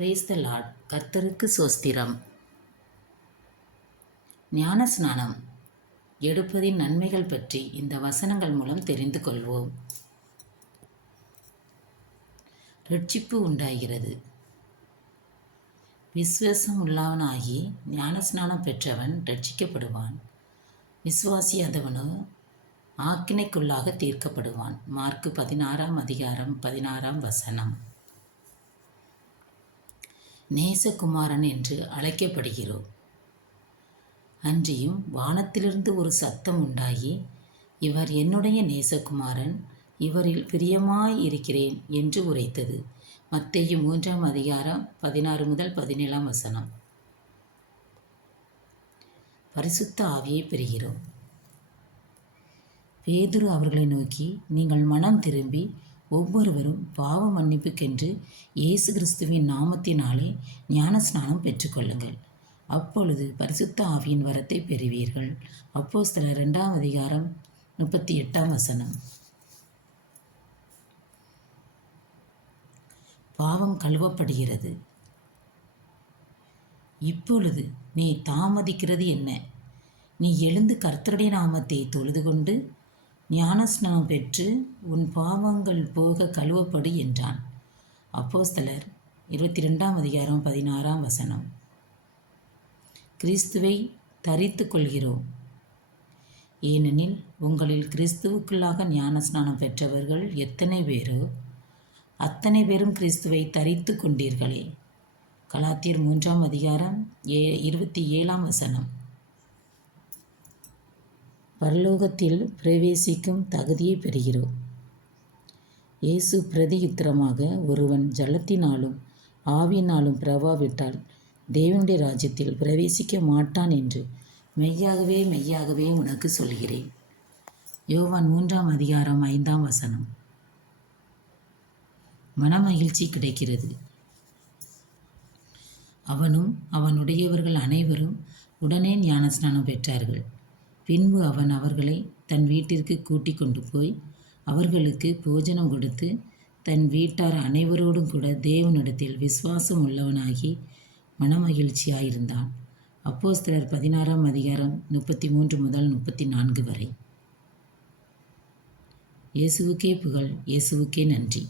Brace த Lord கர்த்தருக்கு சோஸ்திரம். ஞானஸ்நானம். எடுப்பதின் நன்மைகள் பற்றி இந்த வசனங்கள் மூலம் தெரிந்து கொள்வோம். ரட்சிப்பு உண்டாகிறது. விஸ்வாசம் உள்ளவனாகி ஞானஸ்நானம் பெற்றவன் ரட்சிக்கப்படுவான். விசுவாசியாதவனோ ஆக்கினைக்குள்ளாக தீர்க்கப்படுவான். மார்க்கு பதினாறாம் அதிகாரம் பதினாறாம் வசனம். நேசகுமாரன் என்று அழைக்கப்படுகிறோம். அன்றியும் வானத்திலிருந்து ஒரு சத்தம் உண்டாகி இவர் என்னுடைய நேசகுமாரன் இவரில் பிரியமாய் இருக்கிறேன் என்று உரைத்தது. மத்தேயு மூன்றாம் அதிகாரம் பதினாறு முதல் பதினேழாம் வசனம். பரிசுத்த ஆவியை பெறுகிறோம். பேதுரு அவர்களை நோக்கி நீங்கள் மனம் திரும்பி ஒவ்வொருவரும் பாவ மன்னிப்புக்கென்று இயேசு கிறிஸ்துவின் நாமத்தினாலே ஞானஸ்நானம் பெற்றுக்கொள்ளுங்கள். அப்பொழுது பரிசுத்த ஆவியின் வரத்தை பெறுவீர்கள். அப்போ சில ரெண்டாம் அதிகாரம் முப்பத்தி எட்டாம் வசனம். பாவம் கழுவப்படுகிறது. இப்பொழுது நீ தாமதிக்கிறது என்ன? நீ எழுந்து கர்த்தருடைய நாமத்தை தொழுது கொண்டு ஞானஸ்நானம் பெற்று உன் பாவங்கள் போக கழுவப்படு என்றான். அப்போஸ்தலர் இருபத்தி ரெண்டாம் அதிகாரம் பதினாறாம் வசனம். கிறிஸ்துவை தரித்து கொள்கிறோம். ஏனெனில் உங்களில் கிறிஸ்துவுக்குள்ளாக ஞானஸ்நானம் பெற்றவர்கள் எத்தனை பேரோ அத்தனை பேரும் கிறிஸ்துவை தரித்து கொண்டீர்களே. கலாத்தியர் மூன்றாம் அதிகாரம் ஏ இருபத்தி ஏழாம் வசனம். பரலோகத்தில் பிரவேசிக்கும் தகுதியை பெறுகிறோம். இயேசு பிரதியுத்திரமாக ஒருவன் ஜலத்தினாலும் ஆவியினாலும் பிரவாவிட்டால் தேவனுடைய ராஜ்யத்தில் பிரவேசிக்க மாட்டான் என்று மெய்யாகவே மெய்யாகவே உனக்கு சொல்கிறேன். யோவான் மூன்றாம் அதிகாரம் ஐந்தாம் வசனம். மனமகிழ்ச்சி கிடைக்கிறது. அவனும் அவனுடையவர்கள் அனைவரும் உடனே ஞானஸ்நானம் பெற்றார்கள். பின்பு அவன் அவர்களை தன் வீட்டிற்கு கூட்டிக் கொண்டு போய் அவர்களுக்கு போஜனம் கொடுத்து தன் வீட்டார் அனைவரோடும் கூட தேவனிடத்தில் விசுவாசம் உள்ளவனாகி மனமகிழ்ச்சியாயிருந்தான். அப்போஸ்தலர் பதினாறாம் அதிகாரம் முப்பத்தி மூன்று முதல் முப்பத்தி நான்கு வரை. இயேசுவுக்கே புகழ் இயேசுவுக்கே நன்றி.